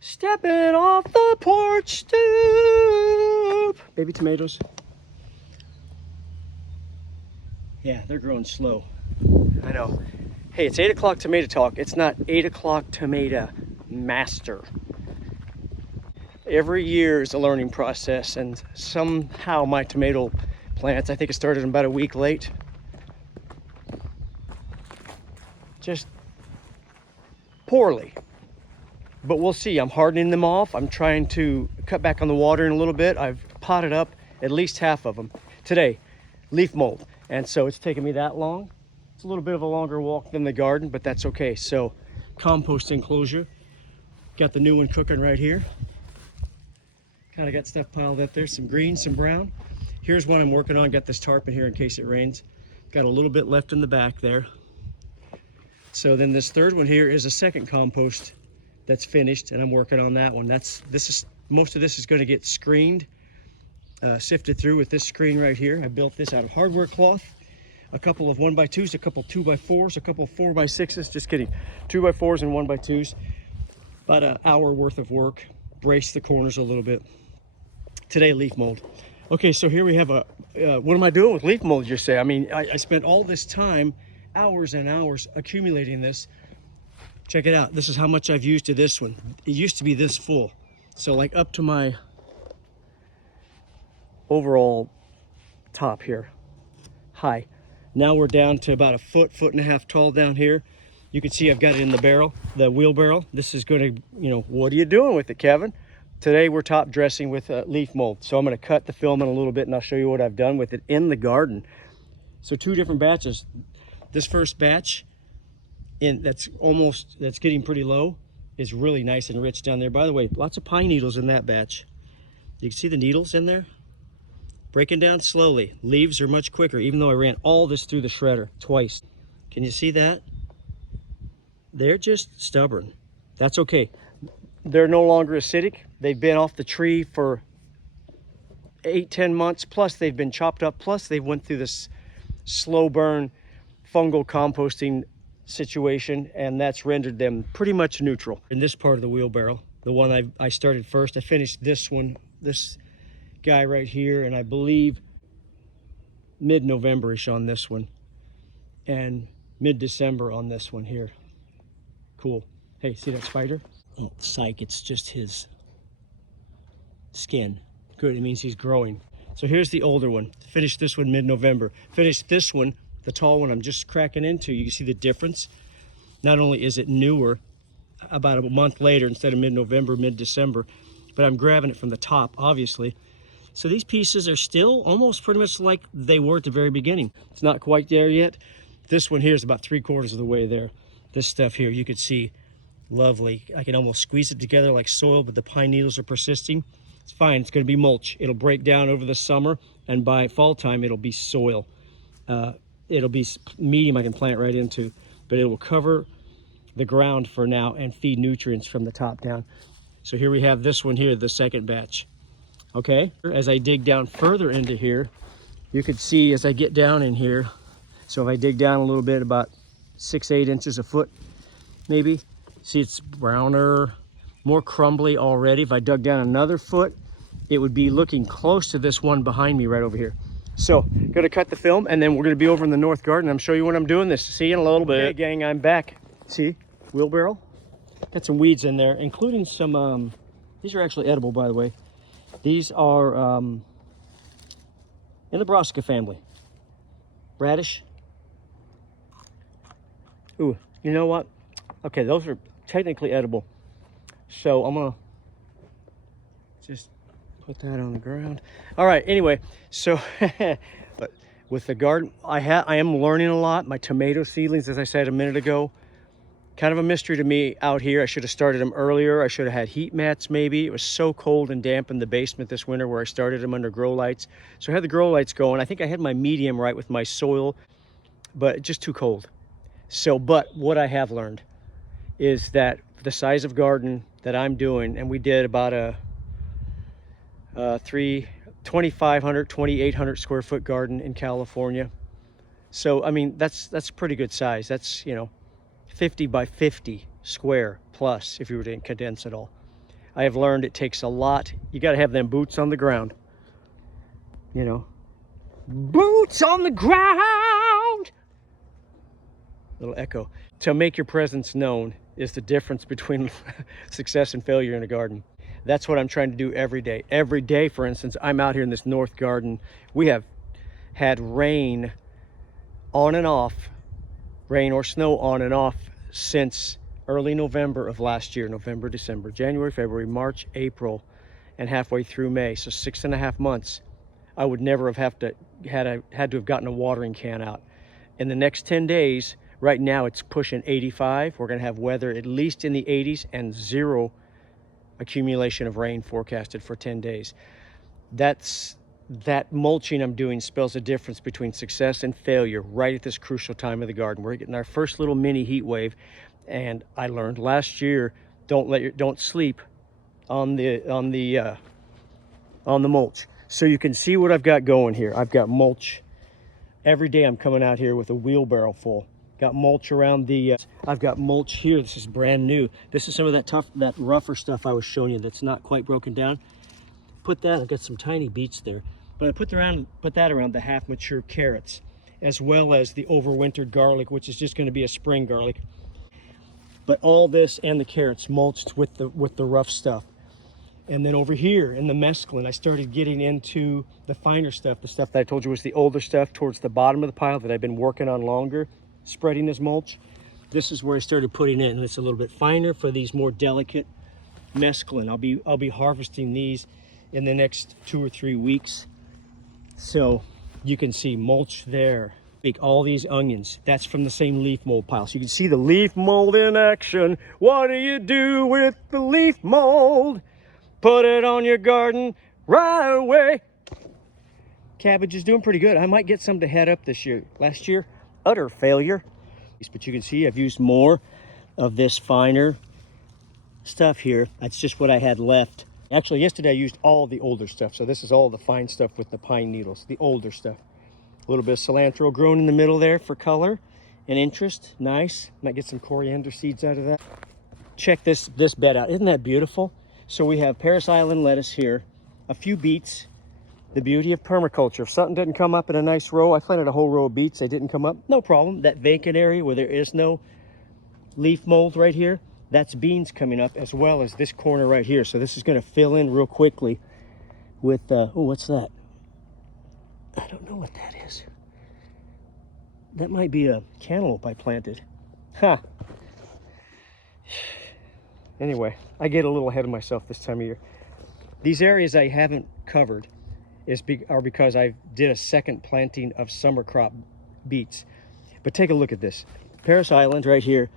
Stepping off the porch stoop. Baby tomatoes. Yeah, they're growing slow. I know. Hey, it's 8 o'clock tomato talk. It's not 8 o'clock tomato master. Every year is a learning process, and somehow my tomato plants, I think it started about a week late. Just poorly. But we'll see. I'm hardening them off. I'm trying to cut back on the watering a little bit. I've potted up at least half of them today. Leaf mold. And so it's taken me that long. It's a little bit of a longer walk than the garden, but that's okay. So compost enclosure. Got the new one cooking right here. Kind of got stuff piled up there. Some green, some brown. Here's one I'm working on. Got this tarp in here in case it rains. Got a little bit left in the back there. So then this third one here is a second compost that's finished, and I'm working on that one. Most of this is going to get screened, sifted through with this screen right here. I built this out of hardware cloth, a couple of 1x2s, a couple 2x4s, a couple 4x6s. Just kidding, 2x4s and 1x2s. About an hour worth of work. Brace the corners a little bit. Today, leaf mold. Okay, so here we have a. What am I doing with leaf mold? You say? I mean, I spent all this time, hours and hours, accumulating this. Check it out. This is how much I've used to this one. It used to be this full. So like up to my overall top here, high. Now we're down to about a foot and a half tall down here. You can see I've got it in the barrel, the wheelbarrow. This is going to, what are you doing with it, Kevin? Today we're top dressing with leaf mold. So I'm going to cut the film in a little bit and I'll show you what I've done with it in the garden. So 2 different batches. This first batch, that's getting pretty low, is really nice and rich down there. By the way, lots of pine needles in that batch. You can see the needles in there? Breaking down slowly. Leaves are much quicker, even though I ran all this through the shredder twice. Can you see that? They're just stubborn. That's okay. They're no longer acidic. They've been off the tree for 8-10 months, plus they've been chopped up, plus they went through this slow burn fungal composting situation, and that's rendered them pretty much neutral. In this part of the wheelbarrow, the one I started first, I finished this one, this guy right here, and I believe mid-November-ish on this one, and mid-December on this one here. Cool. Hey, see that spider? Oh, psych, it's just his skin. Good, it means he's growing. So here's the older one. Finished this one mid-November. Finished this one, the tall one I'm just cracking into. You can see the difference. Not only is it newer, about a month later instead of mid-November, mid-December, but I'm grabbing it from the top, obviously. So these pieces are still almost pretty much like they were at the very beginning. It's not quite there yet. This one here is about 3/4 of the way there. This stuff here, you could see, lovely. I can almost squeeze it together like soil, but the pine needles are persisting. It's fine, it's gonna be mulch. It'll break down over the summer, and by fall time, it'll be soil. It'll be medium I can plant right into, but it will cover the ground for now and feed nutrients from the top down. So here we have this one here, the second batch. Okay, as I dig down further into here, you can see as I get down in here, so if I dig down a little bit, about 6-8 inches a foot, maybe, see it's browner, more crumbly already. If I dug down another foot, it would be looking close to this one behind me right over here. So, gonna cut the film, and then we're gonna be over in the north garden. I'm show you when I'm doing this. See you in a little bit. Okay, gang, I'm back. See, wheelbarrow. Got some weeds in there, including some, these are actually edible, by the way. These are in the brassica family. Radish. Ooh, you know what? Okay, those are technically edible. So I'm gonna just put that on the ground. All right, anyway, so but with the garden, I am learning a lot. My tomato seedlings, as I said a minute ago, kind of a mystery to me out here. I should have started them earlier. I should have had heat mats maybe. It was so cold and damp in the basement this winter where I started them under grow lights. So I had the grow lights going. I think I had my medium right with my soil, but just too cold. So, but what I have learned is that the size of garden that I'm doing, and we did about a 2,500, 2,800 square foot garden in California. So, I mean, that's a pretty good size. That's, 50 by 50 square plus if you were to condense it all. I have learned it takes a lot. You got to have them boots on the ground. You know, boots on the ground. Little echo. To make your presence known is the difference between success and failure in a garden. That's what I'm trying to do every day. Every day, for instance, I'm out here in this north garden. We have had rain on and off, rain or snow on and off since early November of last year. November, December, January, February, March, April, and halfway through May. So 6.5 months. I would never have had to have gotten a watering can out. In the next 10 days, right now it's pushing 85. We're going to have weather at least in the 80s and 0 accumulation of rain forecasted for 10 days. That mulching I'm doing spells a difference between success and failure right at this crucial time of the garden. We're getting our first little mini heat wave, and I learned last year, don't sleep on the mulch. So you can see what I've got going here. I've got mulch. Every day I'm coming out here with a wheelbarrow full. Got mulch around the, I've got mulch here. This is brand new. This is some of that rougher stuff I was showing you that's not quite broken down. Put that, I've got some tiny beets there. But I put that around the half mature carrots, as well as the overwintered garlic, which is just gonna be a spring garlic. But all this and the carrots mulched with the rough stuff. And then over here in the mesclun, I started getting into the finer stuff, the stuff that I told you was the older stuff towards the bottom of the pile that I've been working on longer, spreading as mulch. This is where I started putting in, and it's a little bit finer for these more delicate mesclun. I'll be harvesting these in the next 2 or 3 weeks. So you can see mulch there. Make all these onions. That's from the same leaf mold pile. So you can see the leaf mold in action. What do you do with the leaf mold? Put it on your garden right away. Cabbage is doing pretty good. I might get some to head up this year. Last year, utter failure. But you can see I've used more of this finer stuff here. That's just what I had left. Actually, yesterday I used all the older stuff. So this is all the fine stuff with the pine needles, the older stuff. A little bit of cilantro grown in the middle there for color and interest. Nice. Might get some coriander seeds out of that. Check this bed out. Isn't that beautiful? So we have Parris Island lettuce here, a few beets. The beauty of permaculture. If something didn't come up in a nice row, I planted a whole row of beets, they didn't come up, no problem. That vacant area where there is no leaf mold right here, that's beans coming up, as well as this corner right here. So this is gonna fill in real quickly with, oh, what's that? I don't know what that is. That might be a cantaloupe I planted. Huh. Anyway, I get a little ahead of myself this time of year. These areas I haven't covered are because I did a second planting of summer crop beets. But take a look at this. Parris Island right here,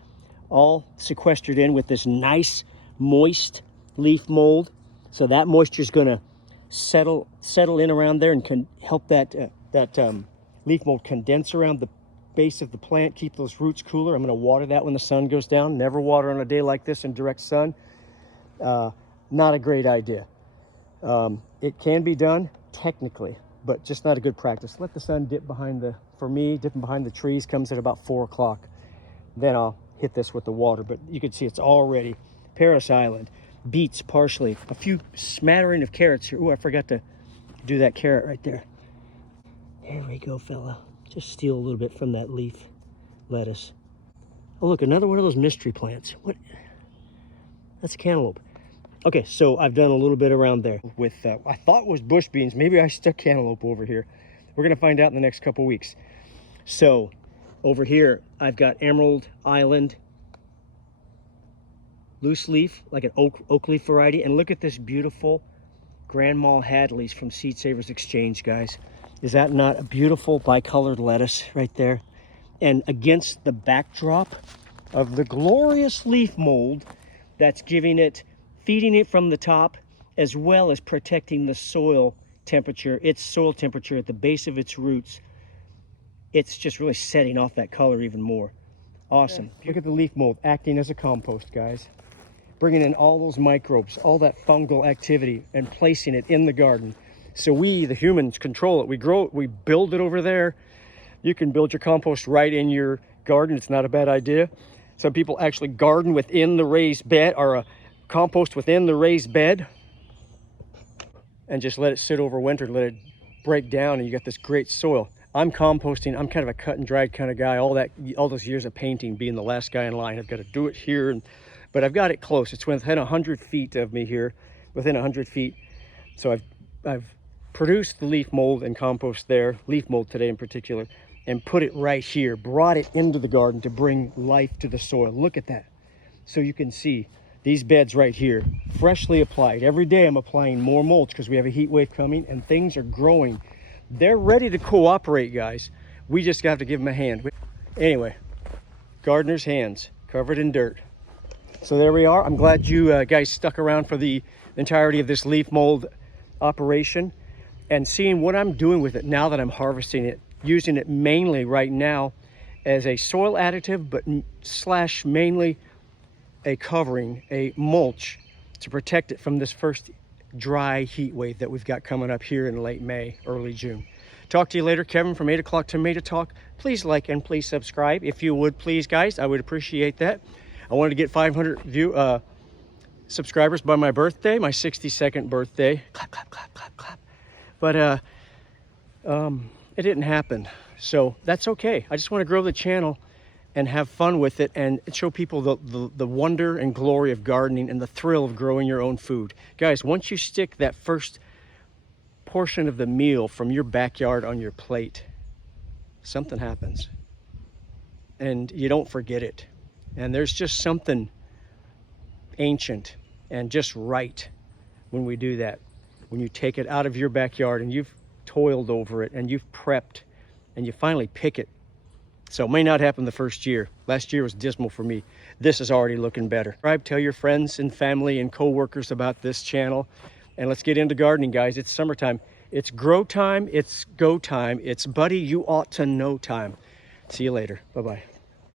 all sequestered in with this nice moist leaf mold. So that moisture is gonna settle in around there and can help that leaf mold condense around the base of the plant, keep those roots cooler. I'm gonna water that when the sun goes down. Never water on a day like this in direct sun. Not a great idea. It can be done technically, but just not a good practice. Let the sun dip behind for me, dipping behind the trees comes at about 4 o'clock. Then I'll hit this with the water, but you can see it's already Parris Island. Beets partially, a few smattering of carrots here. Oh, I forgot to do that carrot right there. There we go, fella. Just steal a little bit from that leaf lettuce. Oh, look, another one of those mystery plants. What? That's a cantaloupe. Okay, so I've done a little bit around there with, I thought it was bush beans. Maybe I stuck cantaloupe over here. We're gonna find out in the next couple weeks. So over here, I've got Emerald Island loose leaf, like an oak leaf variety. And look at this beautiful Grand Mal Hadley's from Seed Savers Exchange, guys. Is that not a beautiful bicolored lettuce right there? And against the backdrop of the glorious leaf mold that's feeding it from the top, as well as protecting the soil temperature, its soil temperature at the base of its roots. It's just really setting off that color even more. Awesome. Look at the leaf mold acting as a compost, guys. Bringing in all those microbes, all that fungal activity, and placing it in the garden. So we, the humans, control it. We grow it, we build it over there. You can build your compost right in your garden. It's not a bad idea. Some people actually garden within the raised bed or a compost within the raised bed and just let it sit over winter, let it break down, and you got this great soil. I'm composting. I'm kind of a cut and dried kind of guy. All those years of painting, being the last guy in line, I've got to do it here, but I've got it close. It's within 100 feet of me here, within 100 feet. So I've produced the leaf mold and compost there, leaf mold today in particular, and put it right here, brought it into the garden to bring life to the soil. Look at that. So you can see these beds right here, freshly applied. Every day I'm applying more mulch because we have a heat wave coming and things are growing. They're ready to cooperate, guys. We just have to give them a hand. Anyway, gardener's hands covered in dirt. So there we are. I'm glad you guys stuck around for the entirety of this leaf mold operation and seeing what I'm doing with it now that I'm harvesting it, using it mainly right now as a soil additive, but slash mainly a covering, a mulch to protect it from this first dry heat wave that we've got coming up here in late May, early June. Talk to you later. Kevin from 8 o'clock Tomato Talk. Please like and please subscribe. If you would, please, guys, I would appreciate that. I wanted to get 500 subscribers by my birthday, my 62nd birthday. Clap, clap, clap, clap, clap. But it didn't happen. So that's okay. I just want to grow the channel and have fun with it and show people the wonder and glory of gardening and the thrill of growing your own food. Guys, once you stick that first portion of the meal from your backyard on your plate, something happens. And you don't forget it. And there's just something ancient and just right when we do that. When you take it out of your backyard and you've toiled over it and you've prepped and you finally pick it. So it may not happen the first year. Last year was dismal for me. This is already looking better. Tell your friends and family and co-workers about this channel. And let's get into gardening, guys. It's summertime. It's grow time. It's go time. It's buddy, you ought to know time. See you later. Bye-bye.